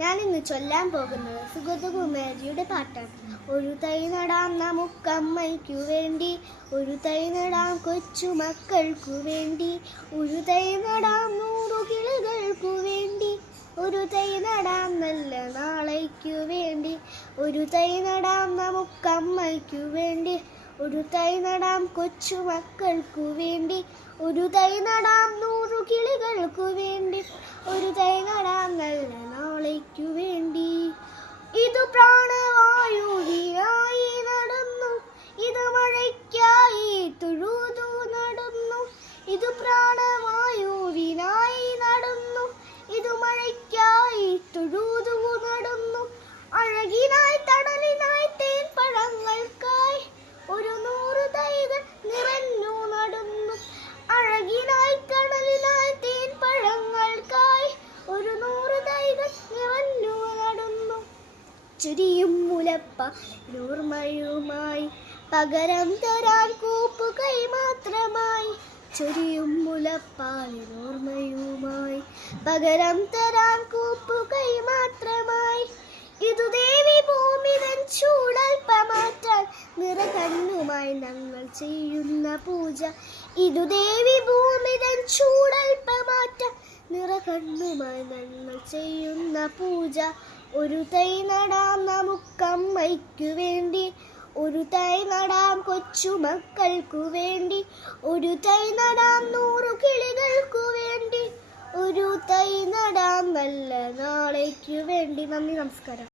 ഞാനിന്ന് ചൊല്ലാൻ പോകുന്നത് സുഗതകുമാരിയുടെ പാട്ടാണ്. ഒരു തൈ നടാം നമുക്കമ്മയ്ക്കു വേണ്ടി, ഒരു തൈ നടാം കൊച്ചുമക്കൾക്കു വേണ്ടി, ഒരു തൈ നടാം 100 കിളികൾക്കു വേണ്ടി, ഒരു തൈ നടാം നല്ല നാളേക്കു വേണ്ടി, ഒരു തൈ നടാം നമുക്കമ്മയ്ക്കു വേണ്ടി, ഒരു തൈ നടാം കൊച്ചുമക്കൾക്കു വേണ്ടി, ഒരു തൈ നടാം 100 കിളികൾക്കു വേണ്ടി, ഒരു തൈ നടാം നല്ല നാളേക്കു വേണ്ടി. ഇതു പ്രാണവായുവിനായി നടന്നു, ഇത് മഴയ്ക്കായി തൊഴുതു നടന്നു, ഇത് പ്രാണവായുവിനായി നടന്നു, ഇത് മഴയ്ക്കായി തൊഴുതു നടന്നു, അഴകിനായി തണലിനായി തേൻ പഴങ്ങൾക്കായി ഒരു 100 തൈകൾ നിറഞ്ഞു നടന്നു, അഴകിനായി തണലിനായി തേൻ പഴങ്ങൾക്കായി ഒരു 100 തൈകൾ നിറഞ്ഞു നടന്നു. ചുരിയും മുലപ്പാലോർമ്മയുമായി പകരം തരാൻ കൂപ്പുകൈ മാത്രമായി, ചൊരിയും മുലപ്പാലോർമ്മയുമായി പകരം തരാൻ കൂപ്പുകൈ മാത്രമായി, ഇതു ദേവി ഭൂമി തൻ ചൂടൽപ്പമാറ്റാൻ നിറകണ്ണുമായി ഞങ്ങൾ ചെയ്യുന്ന പൂജ, ഇതു ദേവി ഭൂമി തൻ ചൂടൽപ്പമാറ്റാൻ നിറകണ്ണുമായി ഞങ്ങൾ ചെയ്യുന്ന പൂജ. ഒരു തൈ നടാം നമുക്കമ്മയ്ക്കു വേണ്ടി, ഒരു തൈ നടാം കൊച്ചുമക്കൾക്കു വേണ്ടി, ഒരു തൈ നടാം 100 കിളികൾക്കു വേണ്ടി, ഒരു തൈ നടാം നല്ല നാളേക്കു വേണ്ടി. നന്ദി, നമസ്കാരം.